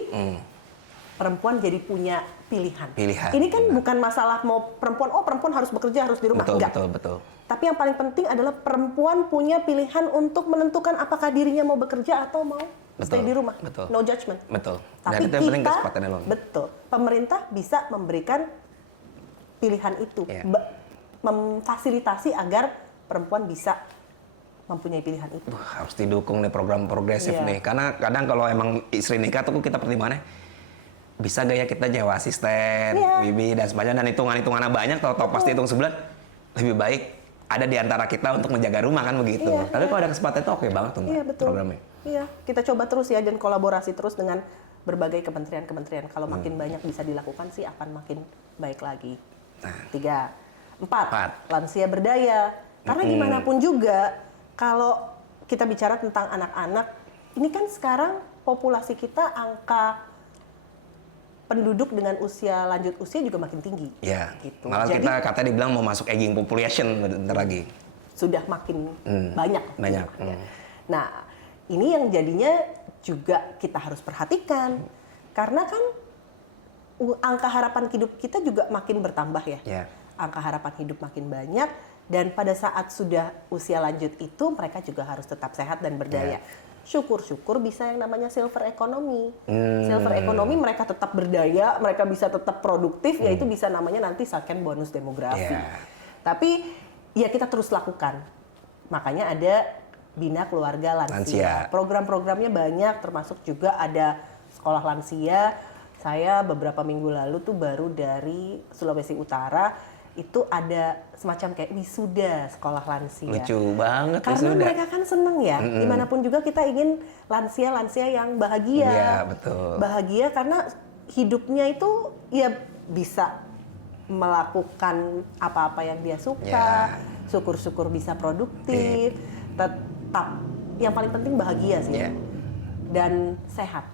perempuan jadi punya pilihan. Ini kan bukan masalah mau perempuan harus bekerja, harus di rumah. Enggak. Betul. Tapi yang paling penting adalah perempuan punya pilihan untuk menentukan apakah dirinya mau bekerja atau mau stay di rumah. No judgment. Betul. Tapi pemerintah bisa memberikan pilihan itu. Memfasilitasi agar perempuan bisa mempunyai pilihan itu. Harus didukung nih program progresif nih. Karena kadang kalau emang istri nikah tuh kita pertimbangannya bisa gak ya kita nyewa asisten, bibi dan sebagainya, dan hitungannya banyak, tahu pasti hitung sebulan, lebih baik ada di antara kita untuk menjaga rumah kan begitu. Tapi kalau ada kesempatan itu oke banget tuh Mbak, programnya. Iya, kita coba terus ya dan kolaborasi terus dengan berbagai kementerian-kementerian. Kalau makin banyak bisa dilakukan sih akan makin baik lagi. 3, 4, lansia berdaya. Karena gimana pun juga, kalau kita bicara tentang anak-anak, ini kan sekarang populasi kita angka penduduk dengan lanjut usia juga makin tinggi. Ya, gitu. malah jadi, kita katanya dibilang mau masuk aging population bentar lagi. Sudah makin banyak. Nah, ini yang jadinya juga kita harus perhatikan. Karena kan angka harapan hidup kita juga makin bertambah ya. Angka harapan hidup makin banyak dan pada saat sudah usia lanjut itu mereka juga harus tetap sehat dan berdaya. Syukur-syukur bisa yang namanya silver economy. Silver economy mereka tetap berdaya, mereka bisa tetap produktif, yaitu bisa namanya nanti second bonus demografi. Tapi ya kita terus lakukan. Makanya ada Bina Keluarga Lansia. Program-programnya banyak, termasuk juga ada sekolah lansia. Saya beberapa minggu lalu tuh baru dari Sulawesi Utara, itu ada semacam kayak wisuda sekolah lansia. Lucu banget karena wisuda. Mereka kan seneng ya, dimanapun juga kita ingin lansia-lansia yang bahagia. Iya, betul. Bahagia karena hidupnya itu ya bisa melakukan apa-apa yang dia suka, syukur-syukur bisa produktif, tetap yang paling penting bahagia sih, dan sehat.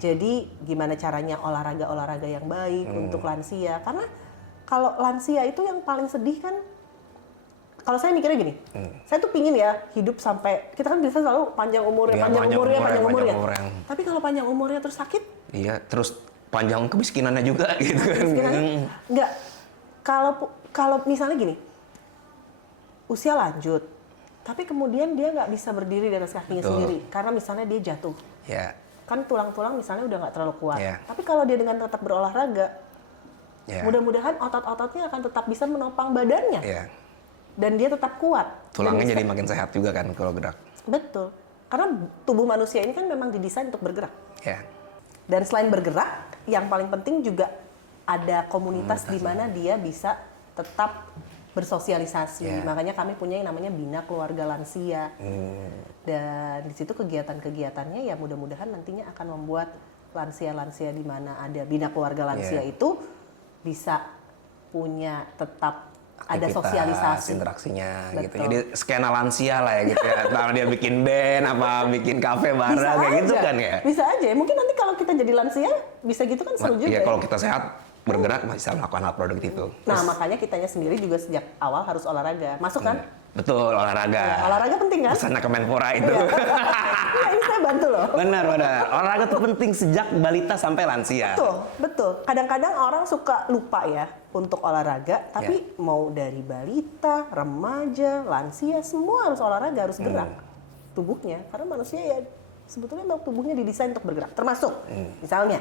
Jadi gimana caranya olahraga yang baik untuk lansia, karena kalau lansia itu yang paling sedih kan, kalau saya mikirnya gini, saya tuh pingin ya hidup sampai, kita kan bisa selalu panjang umurnya. Tapi kalau panjang umurnya terus sakit? Iya, terus panjang kemiskinannya juga gitu kan. Enggak, kalau misalnya gini, usia lanjut, tapi kemudian dia nggak bisa berdiri di atas kakinya sendiri, karena misalnya dia jatuh. Kan tulang-tulang misalnya udah nggak terlalu kuat. Tapi kalau dia dengan tetap berolahraga, mudah-mudahan otot-ototnya akan tetap bisa menopang badannya. Dan dia tetap kuat. Tulangnya jadi makin sehat juga kan kalau gerak. Betul. Karena tubuh manusia ini kan memang didesain untuk bergerak. Dan selain bergerak, yang paling penting juga ada komunitas di mana dia bisa tetap bersosialisasi. Makanya kami punya yang namanya Bina Keluarga Lansia. Dan di situ kegiatan-kegiatannya ya mudah-mudahan nantinya akan membuat lansia-lansia di mana ada Bina Keluarga Lansia itu bisa punya tetap ada aktivitas, sosialisasi interaksinya gitu. Betul. Jadi skena lansia lah ya gitu ya. Entah dia bikin band apa bikin kafe bareng bisa kayak aja, gitu kan ya. bisa aja. Mungkin nanti kalau kita jadi lansia bisa gitu kan seru juga. Iya, ya. kalau kita sehat bergerak bisa melakukan hal produktif itu. Nah, makanya kitanya sendiri juga sejak awal harus olahraga. Masuk kan? Betul, olahraga. Ya, olahraga penting kan? Pesannya Kemenpora itu. Iya, ini saya bantu loh. Benar. Olahraga itu penting sejak balita sampai lansia. Betul. Kadang-kadang orang suka lupa ya untuk olahraga, tapi mau dari balita, remaja, lansia, semua harus olahraga, harus gerak tubuhnya. Karena manusia ya sebetulnya memang tubuhnya didesain untuk bergerak. Termasuk misalnya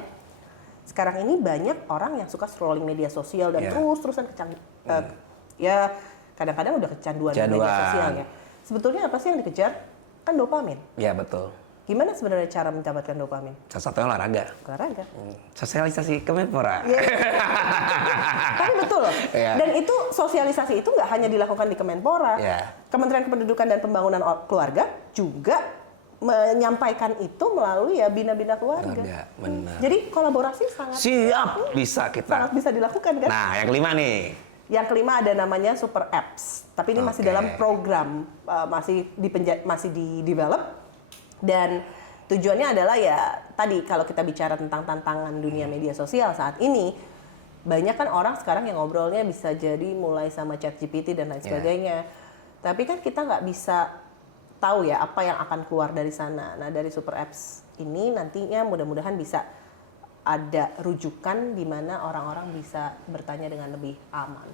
sekarang ini banyak orang yang suka scrolling media sosial dan terus-terusan ya kadang-kadang udah kecanduan di media sosial ya. Sebetulnya apa sih yang dikejar? Kan dopamin. Iya, betul. Gimana sebenarnya cara mendapatkan dopamin? Salah satunya olahraga. Olahraga. Sosialisasi Kemenpora. Tapi betul. Yeah. Dan itu sosialisasi itu nggak hanya dilakukan di Kemenpora. Kementerian Kependudukan dan Pembangunan Keluarga juga menyampaikan itu melalui ya bina-bina keluarga. Benar. Jadi kolaborasi sangat Siap, bisa kita. sangat bisa dilakukan kan? Nah, yang kelima nih. Yang kelima ada namanya Super Apps. Tapi ini masih dalam program, masih di develop. Dan tujuannya adalah ya tadi kalau kita bicara tentang tantangan dunia media sosial saat ini, banyak kan orang sekarang yang ngobrolnya bisa jadi mulai sama ChatGPT dan lain sebagainya. Tapi kan kita nggak bisa tahu ya apa yang akan keluar dari sana. Nah, dari Super Apps ini nantinya mudah-mudahan bisa ada rujukan di mana orang-orang bisa bertanya dengan lebih aman.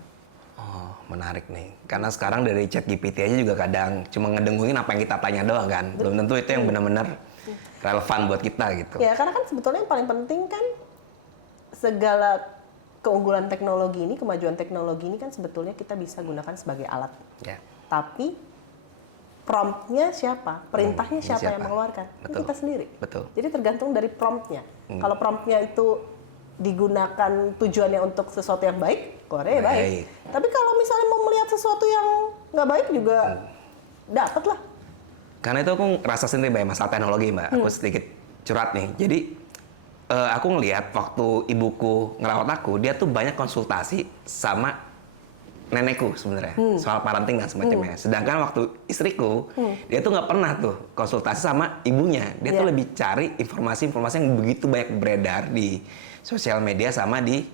Oh, menarik nih. Karena sekarang dari ChatGPT aja juga kadang cuma ngedengungin apa yang kita tanya doang kan. Belum tentu itu yang benar-benar relevan buat kita gitu. Ya, karena kan sebetulnya yang paling penting kan segala keunggulan teknologi ini, kemajuan teknologi ini kan sebetulnya kita bisa gunakan sebagai alat. Tapi promptnya siapa? Perintahnya siapa yang mengeluarkan? Betul. Kita sendiri. Betul. Jadi tergantung dari promptnya. Kalau promptnya itu digunakan tujuannya untuk sesuatu yang baik, keluarnya baik. Tapi kalau misalnya mau melihat sesuatu yang nggak baik juga dapat lah. Karena itu aku rasa sendiri Mbak, masalah teknologi Mbak. Aku sedikit curhat nih. Jadi aku ngelihat waktu ibuku ngerawat aku, dia tuh banyak konsultasi sama nenekku sebenarnya soal parenting dan semacamnya. Sedangkan waktu istriku, dia tuh nggak pernah tuh konsultasi sama ibunya. Dia tuh lebih cari informasi-informasi yang begitu banyak beredar di sosial media sama di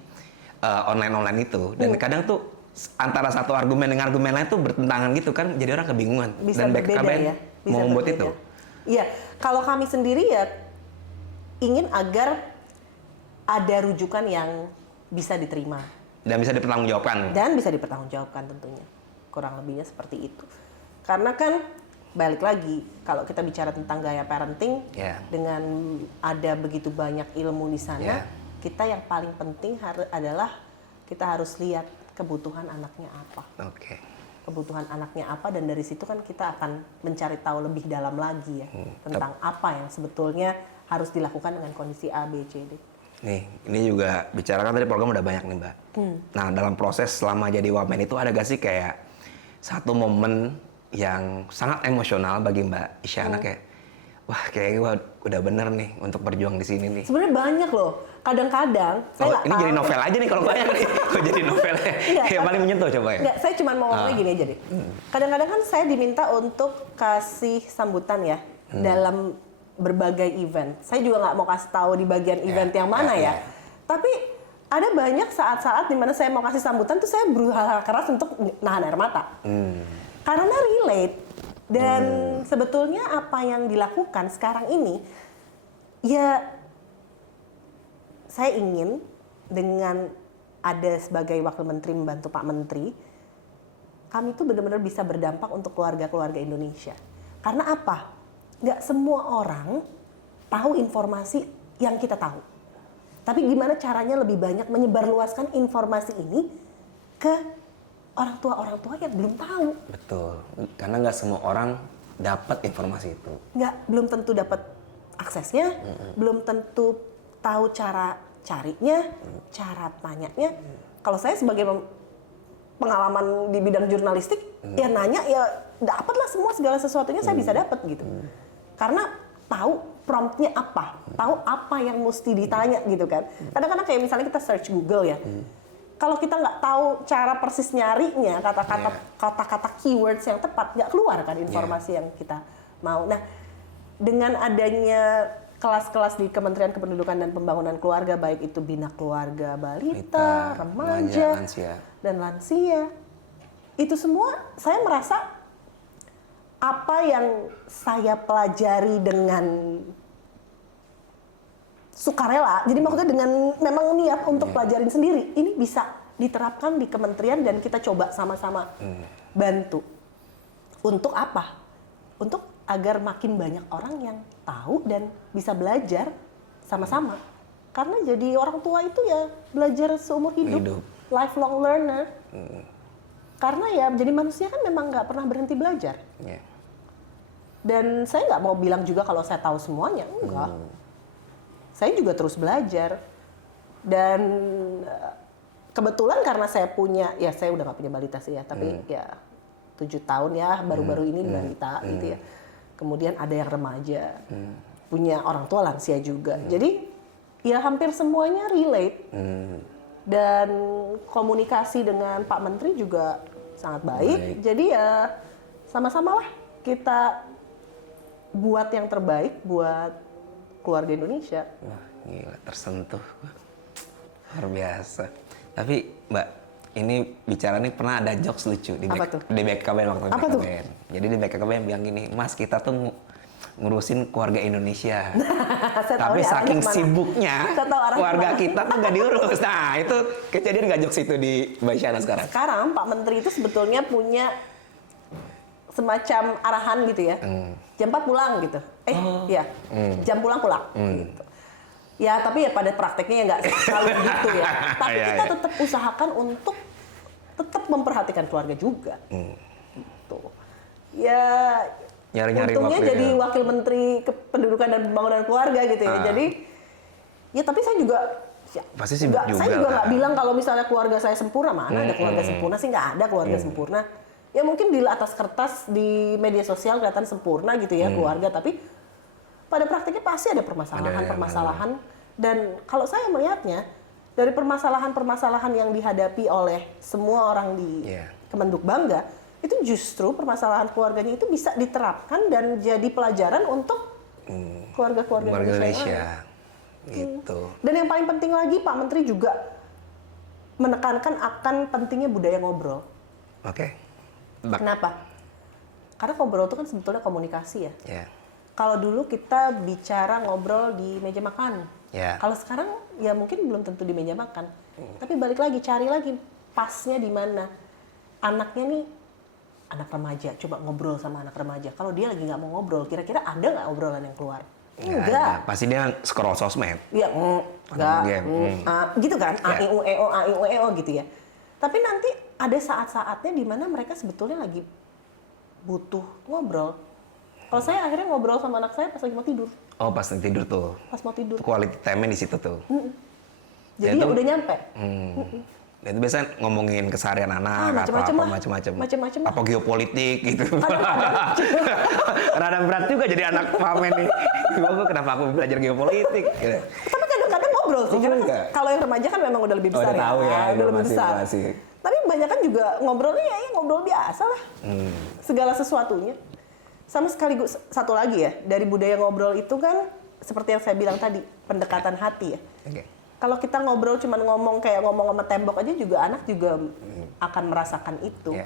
online itu. Dan kadang tuh antara satu argumen dengan argumen lain tuh bertentangan gitu kan, jadi orang kebingungan. Bisa Dan berbeda ya. Bisa mau membuat berbeda. itu. Iya, kalau kami sendiri ya ingin agar ada rujukan yang bisa diterima. Dan bisa dipertanggungjawabkan. Dan bisa dipertanggungjawabkan tentunya. Kurang lebihnya seperti itu. Karena kan balik lagi, kalau kita bicara tentang gaya parenting, dengan ada begitu banyak ilmu di sana, kita yang paling penting adalah kita harus lihat kebutuhan anaknya apa. Kebutuhan anaknya apa, dan dari situ kan kita akan mencari tahu lebih dalam lagi ya tentang apa yang sebetulnya harus dilakukan dengan kondisi A, B, C, D. Nih, ini juga bicarakan tadi program udah banyak nih Mbak. Nah, dalam proses selama jadi wamen itu ada gak sih kayak satu momen yang sangat emosional bagi Mbak Isyana kayak, wah kayaknya gue udah bener nih untuk berjuang di sini nih. Sebenarnya banyak loh. Kadang-kadang saya nggak ini tahu. jadi novel aja nih kalau banyak nih. Kok jadi novelnya? Yang paling menyentuh coba ya. Enggak, saya cuma mau ngomongnya gini aja deh. Kadang-kadang kan saya diminta untuk kasih sambutan ya dalam berbagai event. Saya juga nggak mau kasih tahu di bagian event yang mana ya. Tapi ada banyak saat-saat di mana saya mau kasih sambutan tuh saya berusaha keras untuk nahan air mata. Karena relate. Dan sebetulnya apa yang dilakukan sekarang ini, ya saya ingin dengan ada sebagai wakil menteri membantu Pak Menteri, kami tuh benar-benar bisa berdampak untuk keluarga-keluarga Indonesia. Karena apa? Nggak semua orang tahu informasi yang kita tahu. Tapi gimana caranya lebih banyak menyebarluaskan informasi ini ke orang tua yang belum tahu. Betul, karena nggak semua orang dapat informasi itu. Belum tentu dapat aksesnya, belum tentu tahu cara carinya, cara tanyanya. Kalau saya sebagai pengalaman di bidang jurnalistik, ya nanya ya dapatlah semua segala sesuatunya saya bisa dapat gitu. Karena tahu promptnya apa, tahu apa yang mesti ditanya gitu kan. Kadang-kadang kayak misalnya kita search Google ya, kalau kita nggak tahu cara persis nyarinya, kata-kata keywords yang tepat, nggak keluar kan informasi yang kita mau. Nah, dengan adanya kelas-kelas di Kementerian Kependudukan dan Pembangunan Keluarga, baik itu bina keluarga balita, remaja, dan lansia, itu semua saya merasa apa yang saya pelajari dengan sukarela, jadi maksudnya dengan memang niat untuk pelajarin sendiri, ini bisa diterapkan di kementerian dan kita coba sama-sama bantu. Untuk apa? Untuk agar makin banyak orang yang tahu dan bisa belajar sama-sama. Karena jadi orang tua itu ya belajar seumur hidup. Lifelong learner. Karena ya jadi manusia kan memang nggak pernah berhenti belajar. Dan saya nggak mau bilang juga kalau saya tahu semuanya, enggak. Saya juga terus belajar. Dan kebetulan karena saya punya, ya saya udah nggak punya balita sih ya, tapi ya 7 tahun ya, baru-baru ini balita gitu ya. Kemudian ada yang remaja, punya orang tua lansia juga. Jadi ya hampir semuanya relate. Dan komunikasi dengan Pak Menteri juga sangat baik. Jadi ya sama-sama lah kita buat yang terbaik buat keluarga Indonesia. Wah, gila, tersentuh. Luar biasa. Tapi Mbak, ini bicara nih pernah ada jokes lucu di BKKBN waktu BKKBN. Jadi di BKKBN bilang gini, Mas kita tuh ngurusin keluarga Indonesia. Tapi saking sibuknya keluarga kita tuh nggak diurus. Nah itu kejadian nggak jokes itu di Mbak Isyana sekarang? Sekarang Pak Menteri itu sebetulnya punya semacam arahan gitu ya. Jam 4 pulang gitu. Jam pulang gitu. Ya tapi ya pada prakteknya ya nggak selalu gitu ya. Tapi kita tetap usahakan untuk tetap memperhatikan keluarga juga. Gitu. Ya untungnya jadi wakil menteri Kependudukan dan Pembangunan Keluarga gitu ya. Jadi ya tapi saya juga pasti sibuk juga. Saya juga nggak bilang kalau misalnya keluarga saya sempurna, mana ada keluarga sempurna sih, nggak ada keluarga sempurna. Ya mungkin di atas kertas di media sosial kelihatan sempurna gitu ya keluarga, tapi pada praktiknya pasti ada permasalahan. Dan kalau saya melihatnya dari permasalahan-permasalahan yang dihadapi oleh semua orang di Kemenduk Bangga, itu justru permasalahan keluarganya itu bisa diterapkan dan jadi pelajaran untuk keluarga-keluarga Indonesia. Gitu. Dan yang paling penting lagi Pak Menteri juga menekankan akan pentingnya budaya ngobrol. Kenapa? Karena ngobrol itu kan sebetulnya komunikasi ya. Kalau dulu kita bicara ngobrol di meja makan. Kalau sekarang ya mungkin belum tentu di meja makan. Tapi balik lagi, cari lagi pasnya di mana. Anaknya nih anak remaja, coba ngobrol sama anak remaja. Kalau dia lagi nggak mau ngobrol, kira-kira ada nggak obrolan yang keluar? Enggak. Pasti dia scroll sosmed. Iya, enggak. Gitu kan, A-I-U-E-O gitu ya. Tapi nanti ada saat-saatnya di mana mereka sebetulnya lagi butuh ngobrol. Kalau saya akhirnya ngobrol sama anak saya pas lagi mau tidur. Oh, pas tidur tuh. Pas mau tidur. Quality time-nya di situ tuh. Jadi ya udah nyampe. Dan itu biasanya ngomongin keseharian anak atau apa macam-macam. Apa geopolitik gitu. Rada berat juga jadi anak pamen nih. Kenapa aku belajar geopolitik? Gitu. Tapi kadang-kadang ngobrol sih. Karena kalau yang remaja kan memang udah lebih besar udah tahu ya, udah lebih besar. Tapi banyak kan juga ngobrolnya ya ngobrol biasa lah. Segala sesuatunya. Sama sekaligus satu lagi ya, dari budaya ngobrol itu kan seperti yang saya bilang tadi, pendekatan hati ya. Kalau kita ngobrol cuman ngomong sama tembok aja juga anak juga akan merasakan itu.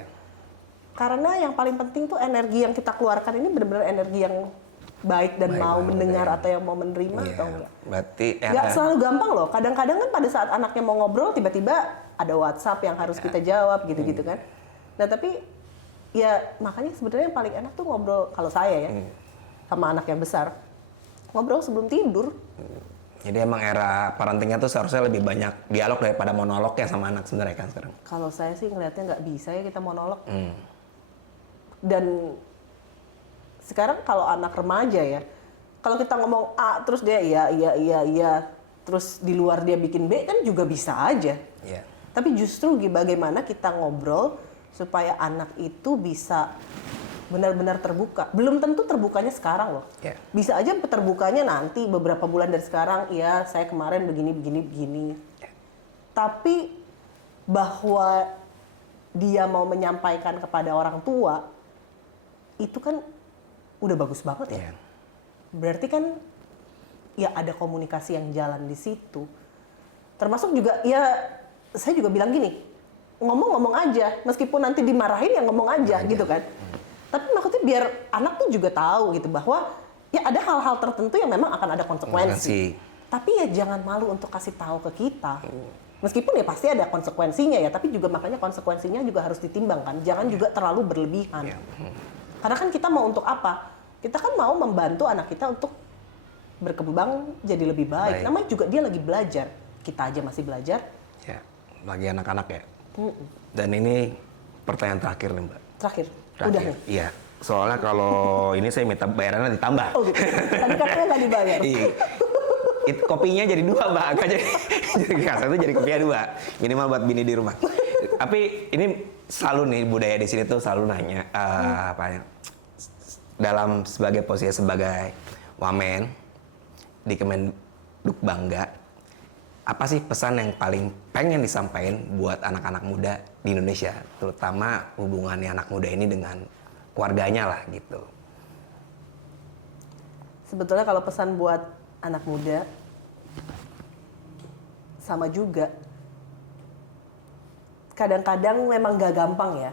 Karena yang paling penting tuh energi yang kita keluarkan ini benar-benar energi yang baik dan mau mendengar atau yang mau menerima atau enggak. Berarti nggak selalu gampang loh. Kadang-kadang kan pada saat anaknya mau ngobrol tiba-tiba ada WhatsApp yang harus kita jawab gitu-gitu kan. Nah tapi ya makanya sebenarnya yang paling enak tuh ngobrol kalau saya ya sama anak yang besar. Ngobrol sebelum tidur. Jadi emang era parentingnya tuh seharusnya lebih banyak dialog daripada monolog ya sama anak sebenarnya kan sekarang. Kalau saya sih ngelihatnya nggak bisa ya kita monolog. Dan sekarang kalau anak remaja ya, kalau kita ngomong A terus dia iya, terus di luar dia bikin B kan juga bisa aja. Tapi justru bagaimana kita ngobrol supaya anak itu bisa benar-benar terbuka. Belum tentu terbukanya sekarang loh. Bisa aja terbukanya nanti beberapa bulan dari sekarang, ya saya kemarin begini. Tapi bahwa dia mau menyampaikan kepada orang tua, itu kan udah bagus banget ya. Iya. Berarti kan ya ada komunikasi yang jalan di situ. Termasuk juga ya saya juga bilang gini, ngomong-ngomong aja, meskipun nanti dimarahin ya ngomong aja gitu kan. Tapi maksudnya biar anak tuh juga tahu gitu bahwa ya ada hal-hal tertentu yang memang akan ada konsekuensi. Tapi ya jangan malu untuk kasih tahu ke kita. Meskipun ya pasti ada konsekuensinya ya, tapi juga makanya konsekuensinya juga harus ditimbangkan. Jangan juga terlalu berlebihan. Karena kan kita mau untuk apa? Kita kan mau membantu anak kita untuk berkembang jadi lebih baik. Namanya juga dia lagi belajar. Kita aja masih belajar. Ya, lagi anak-anak ya. Dan ini pertanyaan terakhir nih Mbak. Terakhir. Udah nih? Iya. Soalnya kalau ini saya minta bayarannya ditambah. Oh gitu. Tadi katanya nggak dibayar. Iya. Kopinya jadi 2 Mbak. Jadi satu jadi kopinya 2. Minimal buat bini di rumah. Tapi ini selalu nih budaya di sini tuh selalu nanya apa ya? Dalam sebagai posisi sebagai wamen di Kemenduk Bangga, apa sih pesan yang paling pengen disampaikan buat anak-anak muda di Indonesia, terutama hubungannya anak muda ini dengan keluarganya lah gitu? Sebetulnya kalau pesan buat anak muda sama juga, kadang-kadang memang gak gampang ya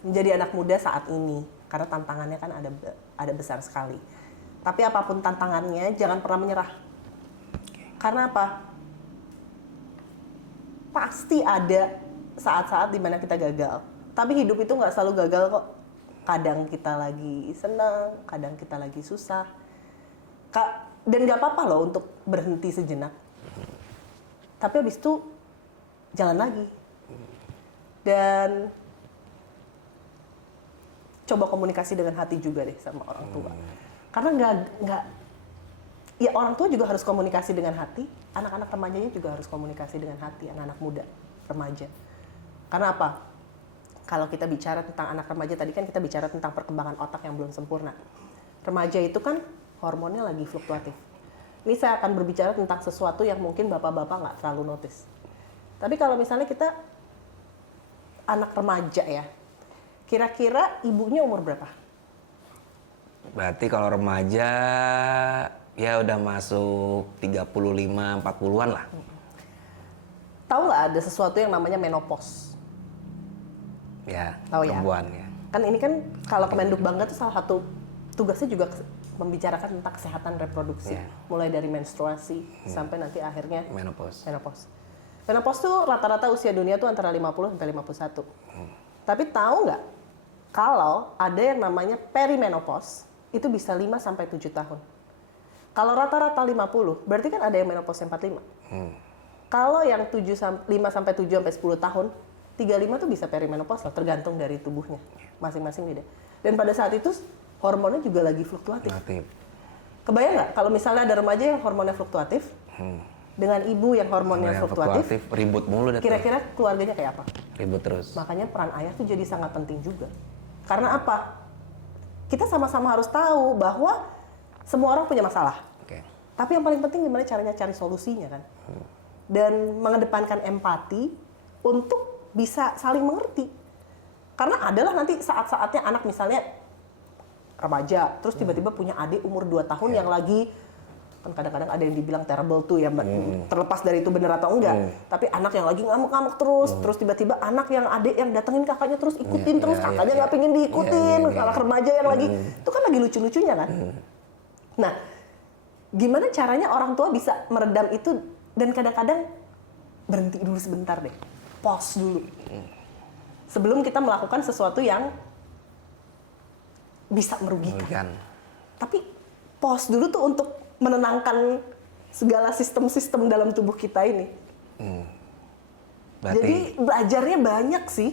menjadi anak muda saat ini, karena tantangannya kan ada besar sekali. Tapi apapun tantangannya jangan pernah menyerah. Karena apa? Pasti ada saat-saat dimana kita gagal. Tapi hidup itu nggak selalu gagal kok. Kadang kita lagi senang, kadang kita lagi susah. Dan nggak apa-apa loh untuk berhenti sejenak. Tapi habis itu jalan lagi. Dan coba komunikasi dengan hati juga deh sama orang tua. Karena ya orang tua juga harus komunikasi dengan hati, anak-anak remajanya juga harus komunikasi dengan hati, anak-anak muda, remaja. Karena apa? Kalau kita bicara tentang anak remaja, tadi kan kita bicara tentang perkembangan otak yang belum sempurna. Remaja itu kan hormonnya lagi fluktuatif. Ini saya akan berbicara tentang sesuatu yang mungkin bapak-bapak nggak terlalu notice. Tapi kalau misalnya kita anak remaja ya, kira-kira ibunya umur berapa? Berarti kalau remaja ya udah masuk 35, 40-an lah. Tahu nggak ada sesuatu yang namanya menopause? Ya, tahu ya? perempuan ya. Kan ini kan kalau Kemenduk Bangga tuh salah satu tugasnya juga membicarakan tentang kesehatan reproduksi. Mulai dari menstruasi sampai nanti akhirnya menopause. Menopause tuh rata-rata usia dunia tuh antara 50 sampai 51. Tapi tahu nggak kalau ada yang namanya perimenopause itu bisa 5 sampai 7 tahun. Kalau rata-rata 50, berarti kan ada yang menopause 45. Kalau yang 5 sampai 7 sampai 10 tahun, 35 tuh bisa perimenopause lah, tergantung dari tubuhnya. Masing-masing beda. Dan pada saat itu hormonnya juga lagi fluktuatif. Kebayang nggak kalau misalnya ada remaja yang hormonnya fluktuatif, dengan ibu yang hormonnya fluktuatif, ribut mulu. Kira-kira keluarganya kayak apa? Ribut terus. Makanya peran ayah tuh jadi sangat penting juga. Karena apa? Kita sama-sama harus tahu bahwa semua orang punya masalah. Tapi yang paling penting gimana caranya cari solusinya kan? Dan mengedepankan empati untuk bisa saling mengerti. Karena adalah nanti saat-saatnya anak misalnya remaja, terus tiba-tiba punya adik umur 2 tahun yang lagi, kan kadang-kadang ada yang dibilang terrible tuh ya, terlepas dari itu benar atau enggak. Tapi anak yang lagi ngamuk-ngamuk terus tiba-tiba anak yang adik yang datengin kakaknya terus ikutin terus, kakaknya nggak pengen diikutin, kalau remaja yang lagi, itu kan lagi lucu-lucunya kan. Nah, gimana caranya orang tua bisa meredam itu dan kadang-kadang berhenti dulu sebentar deh, pause dulu. Sebelum kita melakukan sesuatu yang bisa merugikan. Tapi pause dulu tuh untuk menenangkan segala sistem-sistem dalam tubuh kita ini. Jadi belajarnya banyak sih.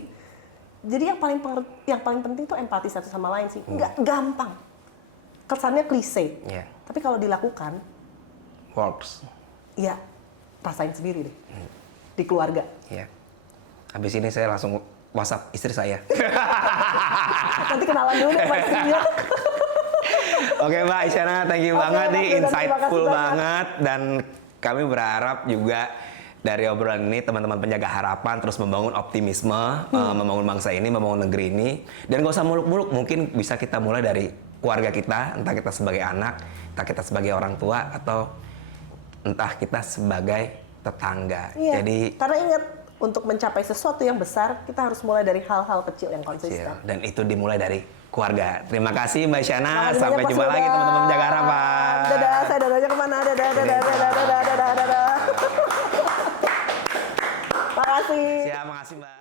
Jadi yang paling penting tuh empati satu sama lain sih. Nggak gampang. Kesannya klise. Tapi kalau dilakukan, works. Ya, rasain sendiri deh. Di keluarga. Habis ini saya langsung WhatsApp istri saya. Nanti kenalan dulu deh Pak Isyana. Oke Mbak Isyana, thank you banget nih, insightful banget. Dan kami berharap juga dari obrolan ini teman-teman penjaga harapan terus membangun optimisme, membangun bangsa ini, membangun negeri ini. Dan gak usah muluk-muluk, mungkin bisa kita mulai dari keluarga kita, entah kita sebagai anak, entah kita sebagai orang tua, atau entah kita sebagai tetangga. Iya, Jadi karena ingat, untuk mencapai sesuatu yang besar, kita harus mulai dari hal-hal kecil yang konsisten. dan itu dimulai dari keluarga. Terima kasih Mbak Isyana, Makasih sampai banyak, jumpa Mas lagi Huda. teman-teman penjaga harapan. Dadah, saya dadanya kemana? Dadah, dadah, dadah, dadah, dadah, dadah. Makasih. Siap, makasih Mbak.